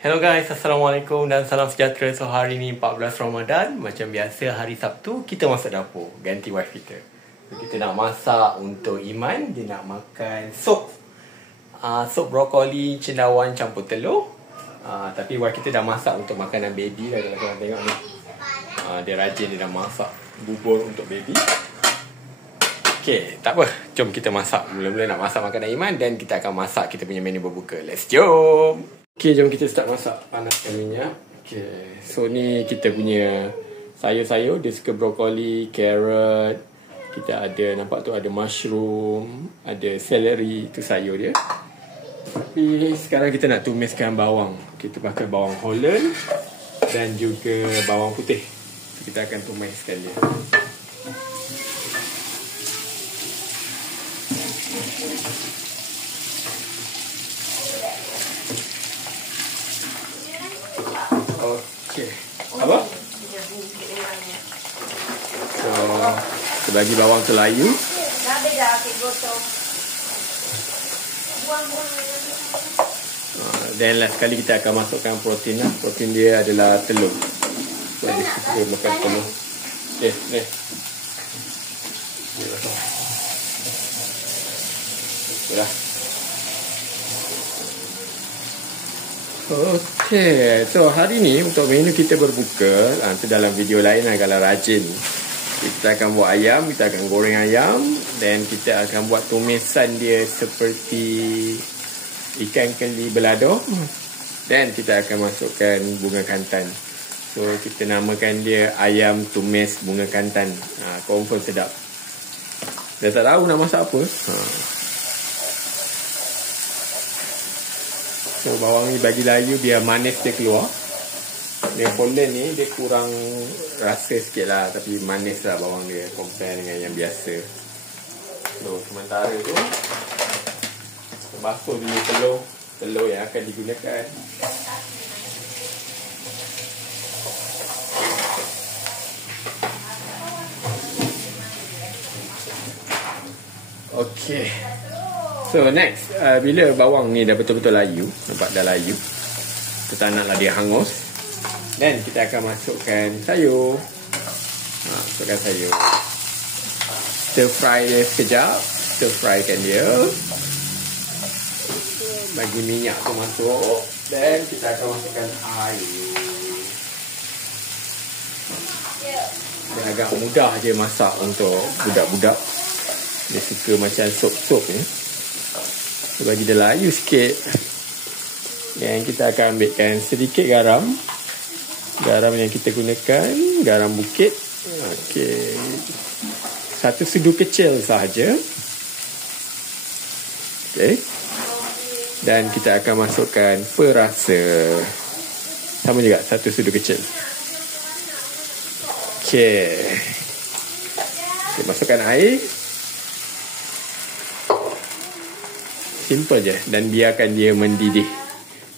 Hello guys, Assalamualaikum dan salam sejahtera. So hari ni 14 Ramadan. Macam biasa hari Sabtu kita masuk dapur. Ganti wife kita. So, kita nak masak untuk Iman. Dia nak makan sup. Sup brokoli cendawan campur telur. Tapi wife kita dah masak untuk makanan baby lah. Kalau korang tengok ni, dia rajin, dia dah masak bubur untuk baby. Okay, tak apa. Jom kita masak. Mula-mula nak masak makanan Iman. Dan kita akan masak kita punya menu berbuka. Let's jom. Okay, jom kita start masak. Panaskan minyak. Okay, so ni kita punya sayur-sayur. Dia suka brokoli, carrot. Kita ada, nampak tu ada mushroom, ada celery. Itu sayur dia. Tapi sekarang kita nak tumiskan bawang. Kita pakai bawang Holland dan juga bawang putih. Kita akan tumiskan dia. Okey. Apa? So, kita bagi bawang tu layu. Dan last sekali kita akan masukkan protein lah. Protein dia adalah telur. So, dia suka makan telur. Ni. Dah. Okay, so hari ni untuk menu kita berbuka, itu dalam video lain lah kalau rajin. Kita akan buat ayam, kita akan goreng ayam. Dan kita akan buat tumisan dia seperti ikan keli belado. Dan kita akan masukkan bunga kantan. So kita namakan dia ayam tumis bunga kantan. Confirm sedap. Dah tak tahu nak masak apa. So bawang ni bagi layu biar manis dia keluar. Yang Holland ni dia kurang rasa sikit lah. Tapi manis lah bawang dia compare dengan yang biasa. So sementara tu kita basuh dulu telur yang akan digunakan. Okay. So next, bila bawang ni dah betul-betul layu, nampak dah layu, kita naklah dia hangus. Dan kita akan masukkan sayur. Masukkan sayur. Stir fry dia sekejap. Stir frykan dia. Bagi minyak tu masuk. Dan kita akan masukkan air. Dia agak mudah je masak untuk budak-budak. Dia suka macam sup-sup ni. Bagi dia layu sikit. Dan kita akan ambilkan sedikit garam. Garam yang kita gunakan garam bukit. Okey. 1 sudu kecil sahaja. Okey. Dan kita akan masukkan perasa. Sama juga 1 sudu kecil. Okey. Kita masukkan air. Simple je. Dan biarkan dia mendidih.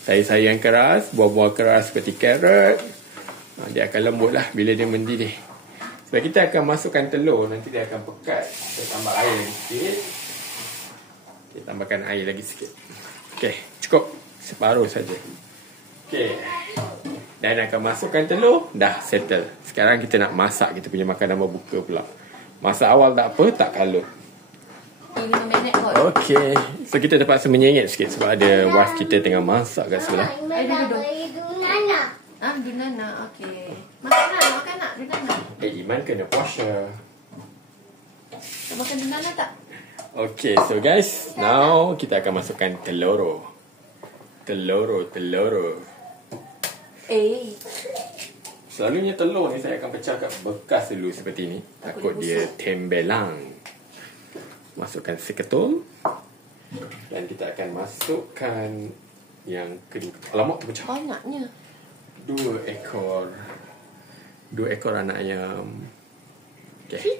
Sayur-sayur yang keras, buah-buah keras seperti carrot, dia akan lembut lah bila dia mendidih. Sebab kita akan masukkan telur, nanti dia akan pekat. Kita tambah air lagi sikit. Kita tambahkan air lagi sikit. Okey, cukup. Separuh saja. Okey. Dan akan masukkan telur. Dah settle. Sekarang kita nak masak kita punya makanan berbuka pula. Masak awal tak apa, tak kalut. 5 minit kot. Okay. So kita terpaksa menyengit sikit sebab ada wife kita tengah masak kat sebelah. Dunana. Okay. Makan nak Dunana. Iman kena puasa. Makan Dunana tak? Okay, so guys, now kita akan masukkan telur. Selalunya telur ni saya akan pecah kat bekas dulu seperti ni. Takut dia tembelang. Masukkan seketul. Dan kita akan masukkan yang kedua. Alamak, terpecah. Banyaknya. 2 ekor anak ayam. Okay.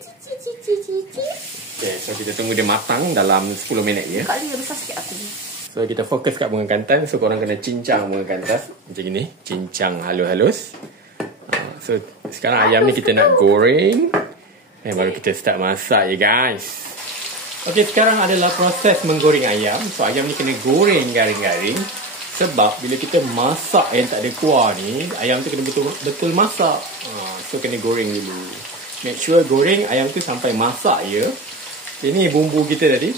Okay, so kita tunggu dia matang dalam 10 minit je. Kali dia besar sikit api. So kita fokus kat bunga kantan. So korang kena cincang bunga kantan macam ni. Cincang halus-halus. So sekarang ayam ni kita nak goreng. Baru kita start masak je guys. Okey, sekarang adalah proses menggoreng ayam. So ayam ni kena goreng garing-garing. Sebab bila kita masak yang tak ada kuah ni, ayam tu kena betul-betul masak. So kena goreng dulu. Make sure goreng ayam tu sampai masak je. Ini bumbu kita tadi.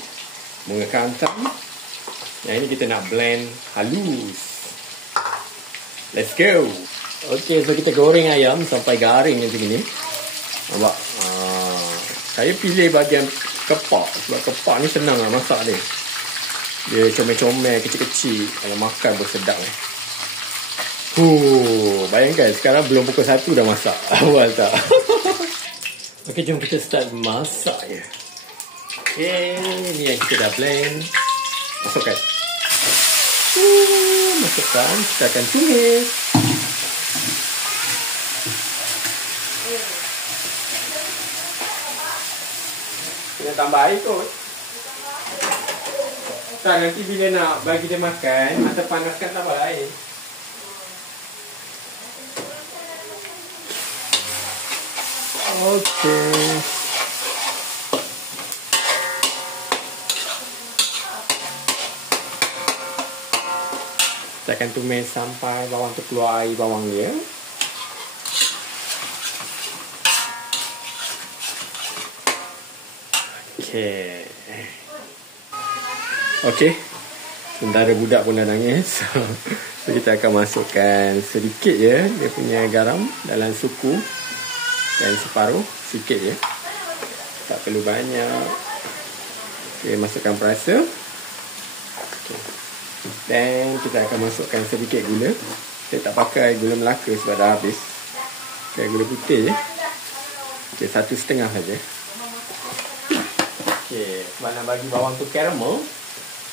Bunga kantan. Yang ini kita nak blend halus. Let's go. Okay, so kita goreng ayam sampai garing macam ni. Nampak? Saya pilih bahagian kepak. Sebab kepak ni senang lah masak dia. Dia comel-comel, kecil-kecil. Kalau makan pun sedap. Bayangkan sekarang belum pukul 1 dah masak. Awal tak? Okay, jom kita start masak je. Okay, ni yang kita dah blend. Masukkan. Masukkan. Kita akan tumis. Kita tambah air kot. Tak, nanti bila nak bagi dia makan, atau panaskan tambah air. Okay. Kita akan tumis sampai bawang tu keluar air bawang dia. Okay. Okay. Sementara budak pun dah nangis. So kita akan masukkan sedikit je dia punya garam dalam suku. Dan separuh, sikit je. Tak perlu banyak. Okay, masukkan perasa. Okay. Dan kita akan masukkan sedikit gula. Saya tak pakai gula Melaka sebab dah habis. Okay, gula putih je. Okay, 1,5 saja. Okay, sebab nak bagi bawang tu caramel,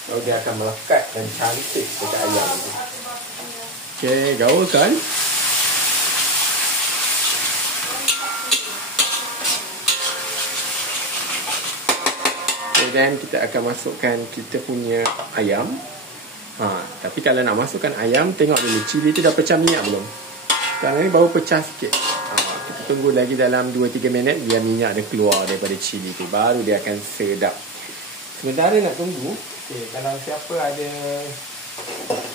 so dia akan melekat dan cantik dekat ayam tu. Okay, gaulkan. Dan kita akan masukkan kita punya ayam. Tapi kalau nak masukkan ayam, tengok dulu cili tu dah pecah minyak belum. Sekarang ni baru pecah sikit. Kita tunggu lagi dalam 2-3 minit biar minyak dia keluar daripada cili tu. Baru dia akan sedap. Sementara nak tunggu, okay, kalau siapa ada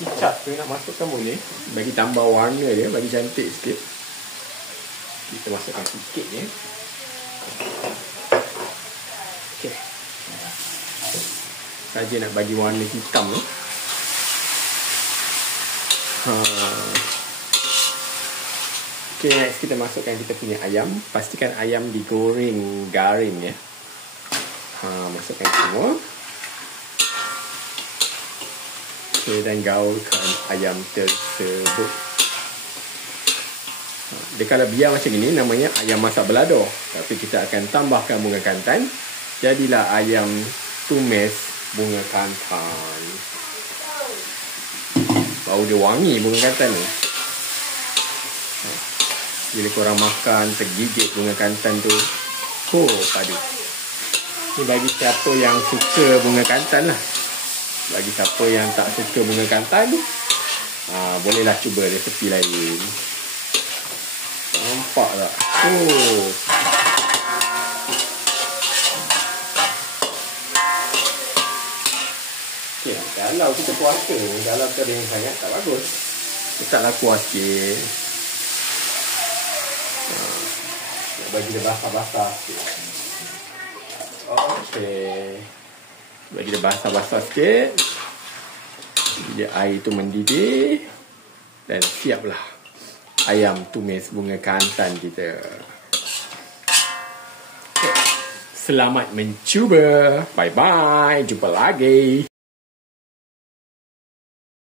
kicap tu nak masukkan boleh. Bagi tambah warna dia, bagi cantik sikit. Kita masukkan sikit je. Okay. Saja nak bagi warna hitam tu. Okay, next kita masukkan kita punya ayam. Pastikan ayam digoreng garing ya. Masukkan semua. Okay, dan gaulkan ayam tersebut. Dia kalau biar macam ini namanya ayam masak balado. Tapi kita akan tambahkan bunga kantan. Jadilah ayam tumis bunga kantan. Bau dia wangi bunga kantan ni. Bila korang makan tergigit bunga kantan tu, padu. Ni bagi siapa yang suka bunga kantan lah. Bagi siapa yang tak suka bunga kantan, bolehlah cuba resepi lain. Nampak tak? Okay, kalau kita puasa, kalau kering sangat tak bagus. Letaklah kuah sikit. Nak bagi dia basah-basah sikit. Okey. Bagi dia basah-basah sikit. Bila air tu mendidih. Dan siaplah ayam tumis bunga kantan kita. Okay. Selamat mencuba. Bye-bye. Jumpa lagi.